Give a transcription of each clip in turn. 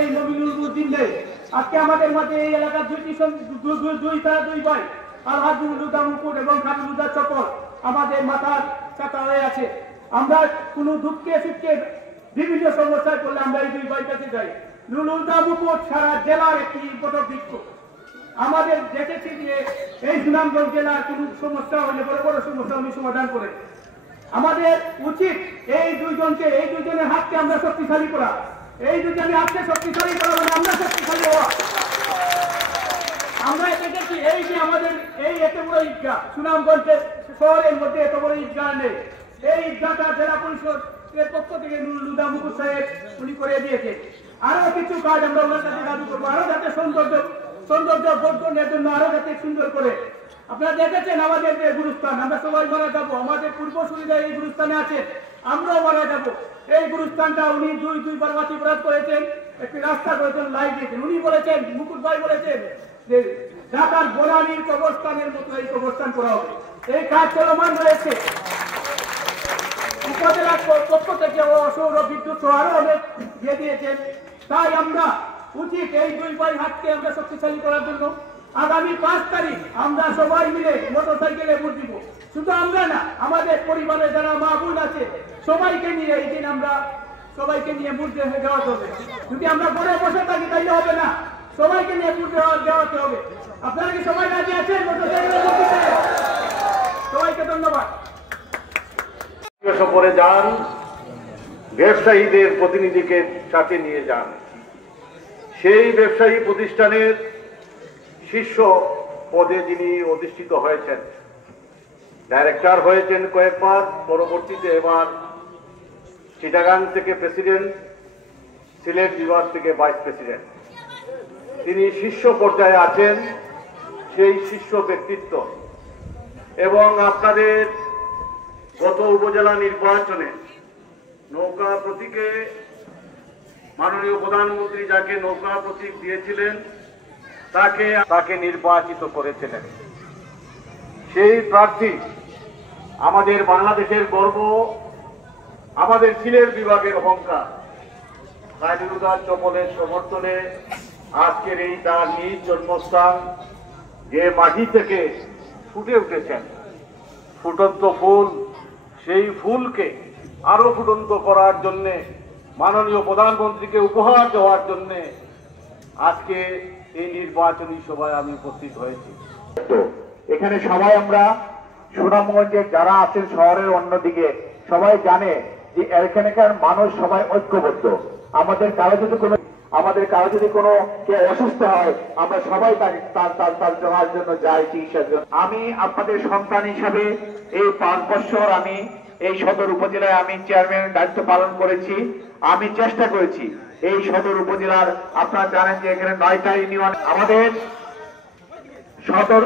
এই নবীনুল উদ্দিন নেই। আজকে আমাদের মাঝে এই এলাকার দুই ভাই আলহাজুল হুদা মুকুট এবং খালিল হুদা চকর আমাদের মাথার কাটা হয়ে আছে। আমরা কোনো দুঃখে সুখে বিভিন্ন সমস্যায় পড়লে আমরা এই দুই ভাই কাছে যাই। নুরুল হুদা মুকুট সারা জেলার একটি পটবৃক্ষ। আমাদের দেখেছি যে এই সুনামগঞ্জ জেলার কোনো সমস্যা হলে বড় বড় সমস্যা উনি সমাধান করে। আমাদের উচিত এই দুইজনের হাতকে আমরা শক্তিশালী করা। এই দুজনের হাতকে শক্তিশালী করা মানে আমরা শক্তিশালী হওয়া। আমরা দেখেছি এই যে আমাদের এই এত বড় ঈদগাহ সুনামগঞ্জের শহরের মধ্যে এত বড় ঈদগাহ নেই। এই ঈদগাহটা জেলা পরিষদের পক্ষ থেকে নুরুল হুদা মুকুট সাহেব উনি করে দিয়েছে। আরো কিছু কাজ আমরা ওনার কাছে দাবি করবো, আরো যাতে সৌন্দর্য বর্ধনের জন্য আরো যাতে সুন্দর করে। আপনারা দেখেছেন আমাদের যে গুরুস্থান, আমরা সবাই মারা যাবো, আমাদের পূর্বসূরীরা এই গুরুস্থানে আছে, আমরাও মারা যাবো। এই গুরুস্থানটা উনি দুইবার মাটিপ্রাত করেছেন, একটি রাস্তা করেছেন, লাইট দিয়েছেন। উনি বলেছেন, মুকুট ভাই বলেছেন যে ঢাকার বনানীর কবরস্থানের মতো এই কবরস্থান করা হবে। এই কাজ চলমান রয়েছে। উপজেলার পক্ষ থেকে সৌর বিদ্যুৎ সহ আরো অনেক দিয়ে দিয়েছেন। তাই আমরা উচিত এই দুই ভাই হাতকে আমরা শক্তিশালী করার জন্য আগামী 5 তারিখ আমরা সবাই মিলে মোটরসাইকেলে ভোট দিব। শুধু আমরা না, আমাদের পরিবারে যারা মা বোন আছে সবাইকে নিয়ে এই দিন আমরা সবাইকে নিয়ে ভোট দেওয়াতে হবে। যদি আমরা ঘরে বসে থাকি তাইলে হবে না, সবাইকে নিয়ে ভোট দেওয়াতে হবে। আপনারা কি সবাই রাজি আছেন মোটরসাইকেলে ভোট দিতে? সবাইকে ধন্যবাদ। সফরে যান, ব্যবসায়ীদের প্রতিনিধিকে সাথে নিয়ে যান। সেই ব্যবসায়ী প্রতিষ্ঠানের শীর্ষ পদে যিনি অধিষ্ঠিত হয়েছেন, ডাইরেক্টর হয়েছেন কয়েকবার, পরবর্তীতে এবার চিটাগাং থেকে প্রেসিডেন্ট, সিলেট বিভাগ থেকে ভাইস প্রেসিডেন্ট, তিনি শীর্ষ পর্যায়ে আছেন। সেই শীর্ষ ব্যক্তিত্ব এবং আপনাদের গত উপজেলা নির্বাচনে নৌকা প্রতীকে মাননীয় প্রধানমন্ত্রী যাকে নৌকা প্রতীক দিয়েছিলেন তাকে নির্বাচিত করেছিলেন। সেই প্রার্থী আমাদের বাংলাদেশের গর্ব, আমাদের সিলেট বিভাগের অহংকার। খালিল হুদা চকরের সমর্থনে আজকের এই তার নিজ জন্মস্থান, যে মাটি থেকে ফুটে উঠেছেন ফুটন্ত ফুল, সেই ফুলকে আরো ফুটন্ত করার জন্য মাননীয় প্রধানমন্ত্রীকে উপহার দেওয়ার জন্য আজকে এই নির্বাচনী সভায় আমি উপস্থিত হয়েছি। এখানে সবাই আমরা সুনামগঞ্জের যারা আছেন শহরের অন্যদিকে সবাই জানে যে এখানকার মানুষ সবাই ঐক্যবদ্ধ। আমাদের কারো যদি কোনো কেউ অসুস্থ হয় আমরা সবাই তার জন্য যাই চিকিৎসার জন্য। আমি আপনাদের সন্তান হিসাবে এই 5 বছর আমি এই সদর উপজেলায় আমি চেয়ারম্যানের দায়িত্ব পালন করেছি। আমি চেষ্টা করেছি এই সদর উপজেলার, আপনারা জানেন যে এখানে 9টা ইউনিয়ন, আমাদের সদর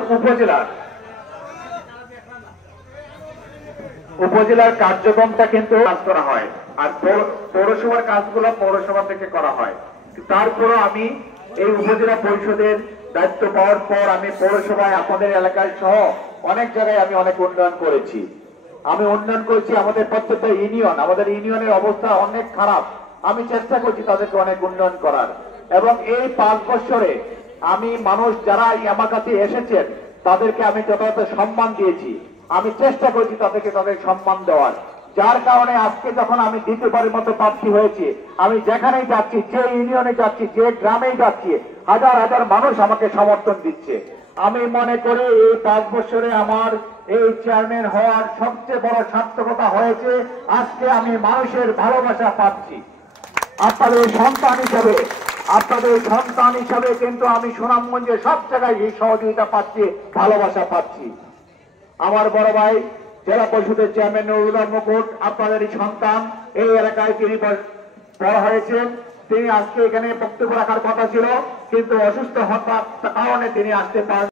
উপজেলার কার্যক্রমটা কিন্তু কাজ করা হয়, আর পৌরসভার কাজগুলো পৌরসভা থেকে করা হয়। তারপরও আমি এই উপজেলা পরিষদের দায়িত্ব পাওয়ার পর আমি পৌরসভায় আপনাদের এলাকায় সহ অনেক জায়গায় আমি অনেক উন্নয়ন করেছি। আমাদের প্রত্যেকটা ইউনিয়ন, আমাদের ইউনিয়নের অবস্থা অনেক খারাপ। আমি চেষ্টা করছি তাদেরকে অনেক উন্নয়ন করার। এবং এই 5 বছরে আমি মানুষ যারা আমার কাছে এসেছেন তাদেরকে আমি যথাযথ সম্মান দিয়েছি। আমি চেষ্টা করছি তাদেরকে তাদের সম্মান দেওয়ার, যার কারণে আজকে যখন আমি দ্বিতীয়বারের মতো প্রার্থী হয়েছি, আমি যেখানেই যাচ্ছি, যে ইউনিয়নে যাচ্ছি, যে গ্রামেই যাচ্ছি, হাজার হাজার মানুষ আমাকে সমর্থন দিচ্ছে। আমি মনে করি এই 5 বছরে আমার এই চেয়ারম্যান হওয়ার সবচেয়ে বড় সার্থকতা হয়েছে। আজকে আমি মানুষের ভালোবাসা পাচ্ছি। আপনাদের সন্তান হিসাবে কিন্তু আমি সুনামগঞ্জে সব জায়গায় এই সহযোগিতা পাচ্ছি, ভালোবাসা পাচ্ছি। আমার বড় ভাই জেলা পরিষদের চেয়ারম্যান নুরুল হুদা মুকুট আপনাদেরই সন্তান, এই এলাকায় তিনি বড় হয়েছেন। তিনি আজকে এখানে বক্তব্য রাখার কথা ছিল, কিন্তু অসুস্থ হওয়ার কারণে তিনি আসতে পারেন।